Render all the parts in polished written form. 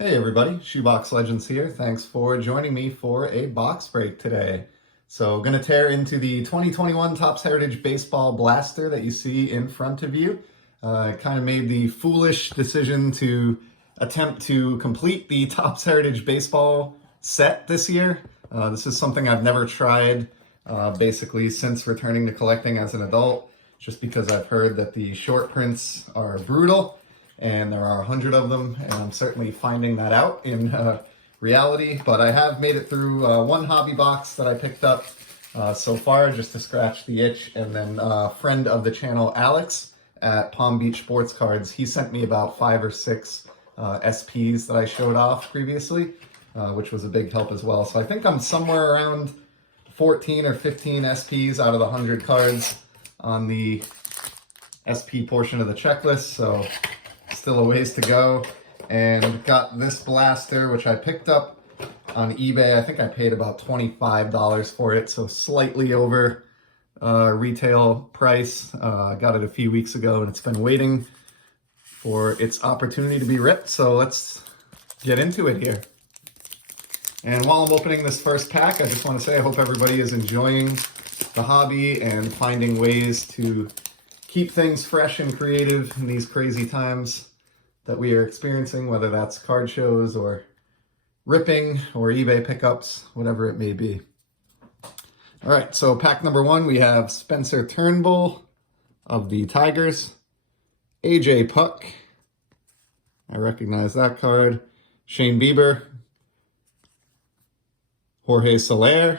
Hey everybody, Shoebox Legends here. Thanks for joining me for a box break today. So gonna tear into the 2021 Topps Heritage Baseball Blaster that you see in front of you. Kind of made the foolish decision to attempt to complete the Topps Heritage Baseball set this year. This is something I've never tried basically since returning to collecting as an adult, just because I've heard that the short prints are brutal. And there are 100 of them, and I'm certainly finding that out in reality. But I have made it through one hobby box that I picked up so far, just to scratch the itch. And then a friend of the channel, Alex, at Palm Beach Sports Cards, he sent me about 5 or 6 SPs that I showed off previously, which was a big help as well. So I think I'm somewhere around 14 or 15 SPs out of the 100 cards on the SP portion of the checklist. So still a ways to go, and got this blaster, which I picked up on eBay. I think I paid about $25 for it, so slightly over retail price. I got it a few weeks ago, and it's been waiting for its opportunity to be ripped, so let's get into it here. And while I'm opening this first pack, I just want to say I hope everybody is enjoying the hobby and finding ways to keep things fresh and creative in these crazy times that we are experiencing, whether that's card shows or ripping or eBay pickups, whatever it may be. All right, so pack number 1, we have Spencer Turnbull of the Tigers, AJ Puck, I recognize that card, Shane Bieber, Jorge Soler.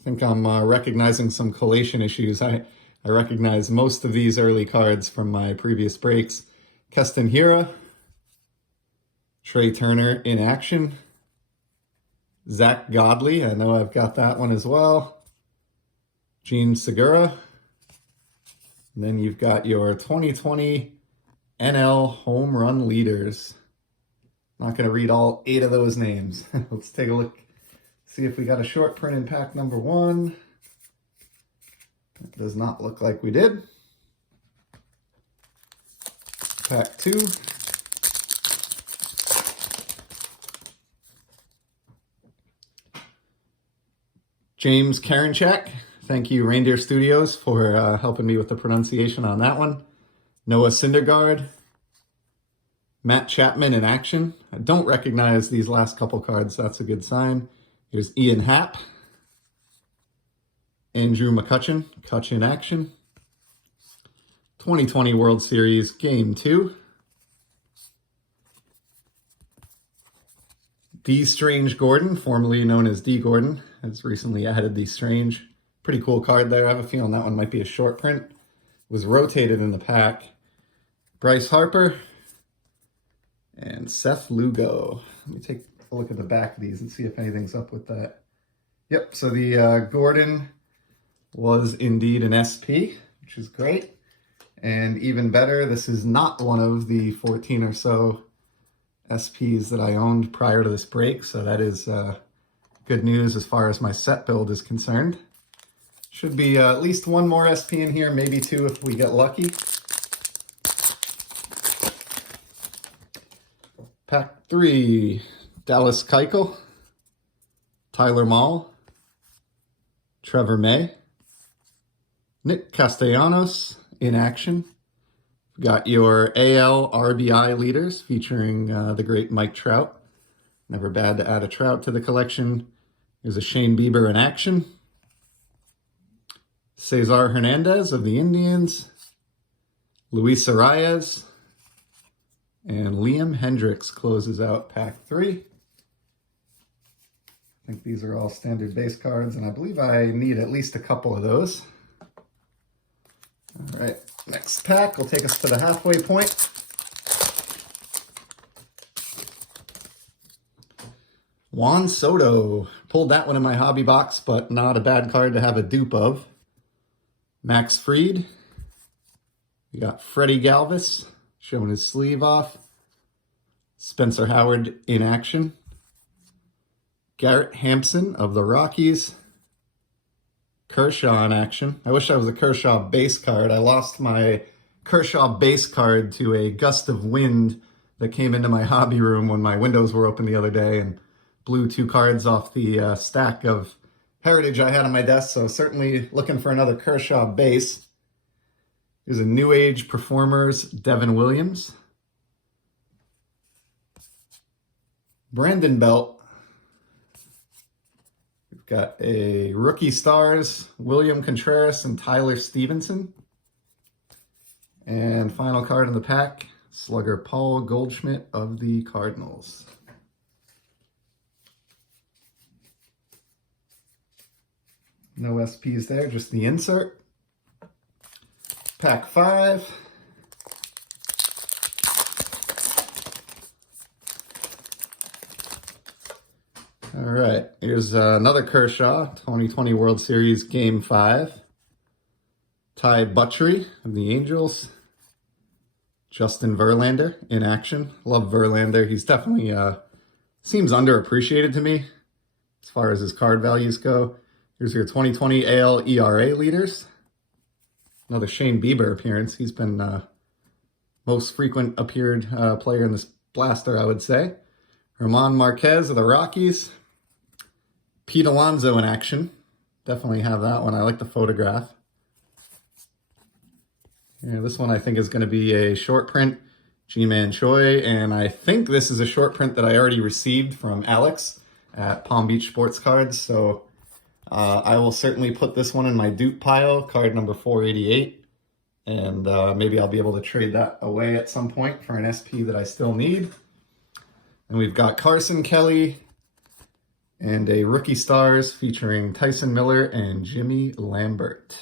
I think I'm recognizing some collation issues. I recognize most of these early cards from my previous breaks. Keston Hiura, Trey Turner in action, Zach Godley, I know I've got that one as well, Gene Segura, and then you've got your 2020 NL home run leaders. Not going to read all 8 of those names. Let's take a look, see if we got a short print in pack number 1. It does not look like we did. Pack 2. James Karinchak. Thank you, Reindeer Studios, for helping me with the pronunciation on that one. Noah Syndergaard. Matt Chapman in action. I don't recognize these last couple cards. That's a good sign. Here's Ian Happ. Andrew McCutchen. Kutch in action. 2020 World Series Game 2. D. Strange Gordon, formerly known as D. Gordon, has recently added the Strange. Pretty cool card there. I have a feeling that one might be a short print. It was rotated in the pack. Bryce Harper and Seth Lugo. Let me take a look at the back of these and see if anything's up with that. Yep, so the Gordon was indeed an SP, which is great. And even better, this is not one of the 14 or so SPs that I owned prior to this break, so that is good news as far as my set build is concerned. Should be at least one more SP in here, maybe 2 if we get lucky. Pack 3, Dallas Keuchel, Tyler Mahle, Trevor May, Nick Castellanos in action. Got your AL RBI leaders featuring the great Mike Trout. Never bad to add a Trout to the collection. There's a Shane Bieber in action. Cesar Hernandez of the Indians. Luis Arias. And Liam Hendricks closes out pack 3. I think these are all standard base cards, and I believe I need at least a couple of those. All right, next pack will take us to the halfway point. Juan Soto. Pulled that one in my hobby box, but not a bad card to have a dupe of. Max Fried. We got Freddie Galvis showing his sleeve off. Spencer Howard in action. Garrett Hampson of the Rockies. Kershaw in action. I wish I was a Kershaw base card. I lost my Kershaw base card to a gust of wind that came into my hobby room when my windows were open the other day and blew 2 cards off the stack of Heritage I had on my desk. So certainly looking for another Kershaw base. Here's a New Age Performers, Devin Williams. Brandon Belt. We've got a Rookie Stars, William Contreras and Tyler Stevenson. And final card in the pack, slugger Paul Goldschmidt of the Cardinals. No SPs there, just the insert. Pack 5. All right, here's another Kershaw, 2020 World Series Game 5. Ty Buttrey of the Angels. Justin Verlander in action. Love Verlander. He's definitely seems underappreciated to me as far as his card values go. Here's your 2020 AL ERA leaders. Another Shane Bieber appearance. He's been most frequent appeared player in this blaster, I would say. Ramon Marquez of the Rockies. Pete Alonso in action. Definitely have that one. I like the photograph. Yeah, this one I think is going to be a short print, G-Man Choi, and I think this is a short print that I already received from Alex at Palm Beach Sports Cards, so I will certainly put this one in my dupe pile, card number 488, and maybe I'll be able to trade that away at some point for an SP that I still need. And we've got Carson Kelly and a Rookie Stars featuring Tyson Miller and Jimmy Lambert.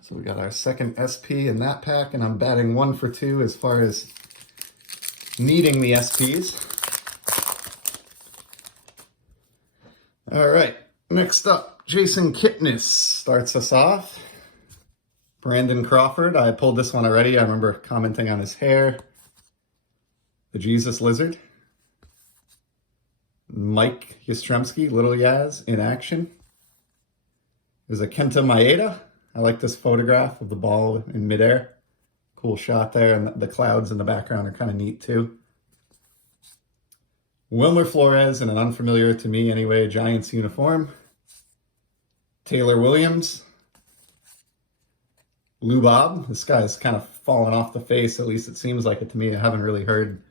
So we got our second SP in that pack, and I'm batting 1 for 2 as far as needing the SPs. All right, next up, Jason Kipnis starts us off. Brandon Crawford, I pulled this one already. I remember commenting on his hair. The Jesus Lizard. Mike Yastrzemski, Little Yaz, in action. There's a Kenta Maeda. I like this photograph of the ball in midair. Cool shot there, and the clouds in the background are kind of neat too. Wilmer Flores in an unfamiliar to me anyway Giants uniform. Taylor Williams. Lou Bob. This guy's kind of fallen off the face, at least it seems like it to me. I haven't really heard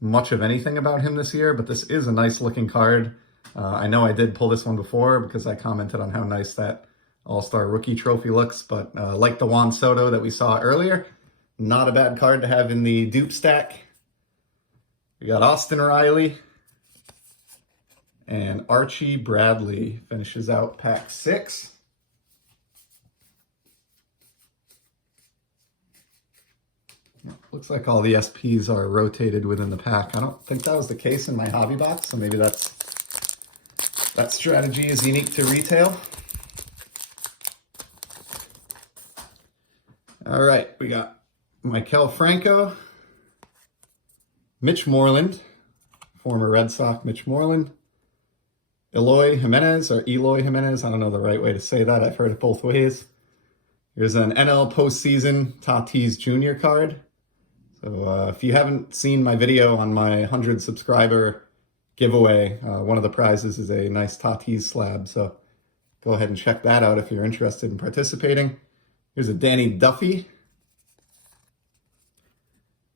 much of anything about him this year, but this is a nice looking card. I know I did pull this one before because I commented on how nice that All-Star Rookie Trophy looks, but like the Juan Soto that we saw earlier, not a bad card to have in the dupe stack. We got Austin Riley and Archie Bradley finishes out pack 6. Looks like all the SPs are rotated within the pack. I don't think that was the case in my hobby box, so maybe that strategy is unique to retail. All right, we got Maikel Franco, Mitch Moreland, former Red Sox Mitch Moreland, Eloy Jimenez, or Eloy Jimenez, I don't know the right way to say that, I've heard it both ways. Here's an NL postseason Tatis Jr. card. So if you haven't seen my video on my 100 subscriber giveaway, one of the prizes is a nice Tatis slab, so go ahead and check that out if you're interested in participating. Here's a Danny Duffy.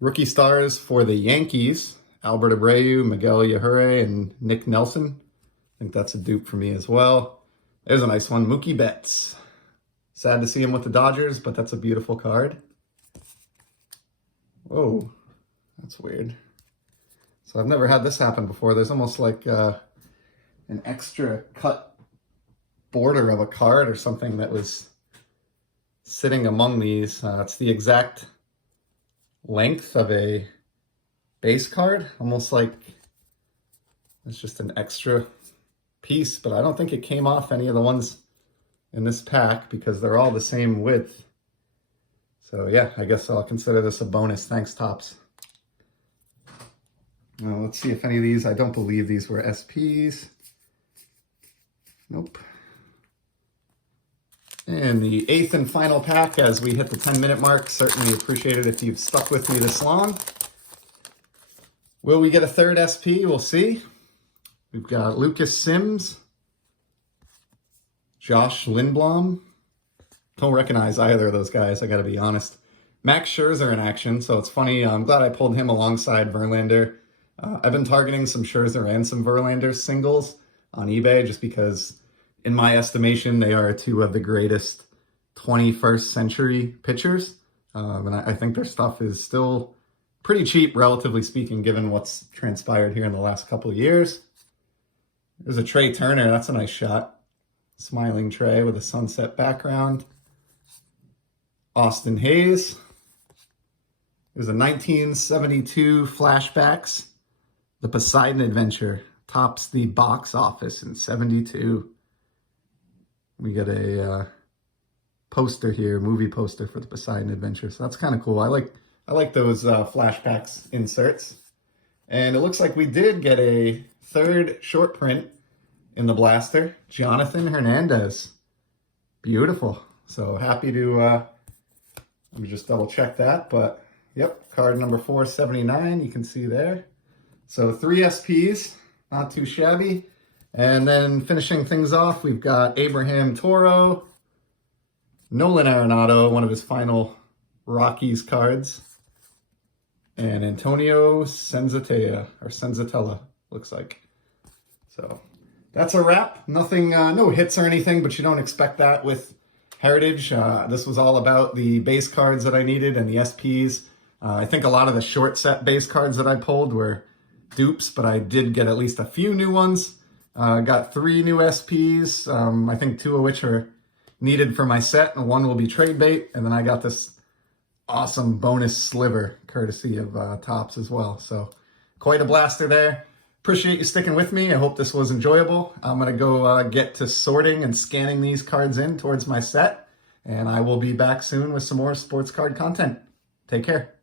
Rookie Stars for the Yankees, Albert Abreu, Miguel Yajure, and Nick Nelson. I think that's a dupe for me as well. There's a nice one, Mookie Betts. Sad to see him with the Dodgers, but that's a beautiful card. Whoa, that's weird. So I've never had this happen before. There's almost like an extra cut border of a card or something that was sitting among these. It's the exact length of a base card, almost like it's just an extra piece, but I don't think it came off any of the ones in this pack because they're all the same width. So yeah, I guess I'll consider this a bonus. Thanks, Topps. Now, let's see if any of these, I don't believe these were SPs. Nope. And the 8th and final pack as we hit the 10-minute mark. Certainly appreciate it if you've stuck with me this long. Will we get a third SP? We'll see. We've got Lucas Sims, Josh Lindblom. Don't recognize either of those guys, I gotta be honest. Max Scherzer in action, so it's funny. I'm glad I pulled him alongside Verlander. I've been targeting some Scherzer and some Verlander singles on eBay just because, in my estimation, they are two of the greatest 21st century pitchers. And I think their stuff is still pretty cheap, relatively speaking, given what's transpired here in the last couple of years. There's a Trey Turner. That's a nice shot. Smiling Trey with a sunset background. Austin Hayes. It was a 1972 Flashbacks. The Poseidon Adventure tops the box office in 72. We got a poster here, movie poster for the Poseidon Adventure. So that's kind of cool. I like those Flashbacks inserts. And it looks like we did get a third short print in the blaster. Jonathan Hernandez. Beautiful. So happy to, let me just double check that. But yep, card number 479, you can see there. So 3 SPs, not too shabby. And then finishing things off, we've got Abraham Toro, Nolan Arenado, one of his final Rockies cards, and Antonio Senzatella, looks like. So that's a wrap. Nothing, no hits or anything, but you don't expect that with Heritage. This was all about the base cards that I needed and the SPs. I think a lot of the short set base cards that I pulled were dupes, but I did get at least a few new ones. Got 3 new SPs, I think 2 of which are needed for my set, and 1 will be trade bait. And then I got this awesome bonus sliver, courtesy of Topps as well. So quite a blaster there. Appreciate you sticking with me. I hope this was enjoyable. I'm going to go get to sorting and scanning these cards in towards my set, and I will be back soon with some more sports card content. Take care.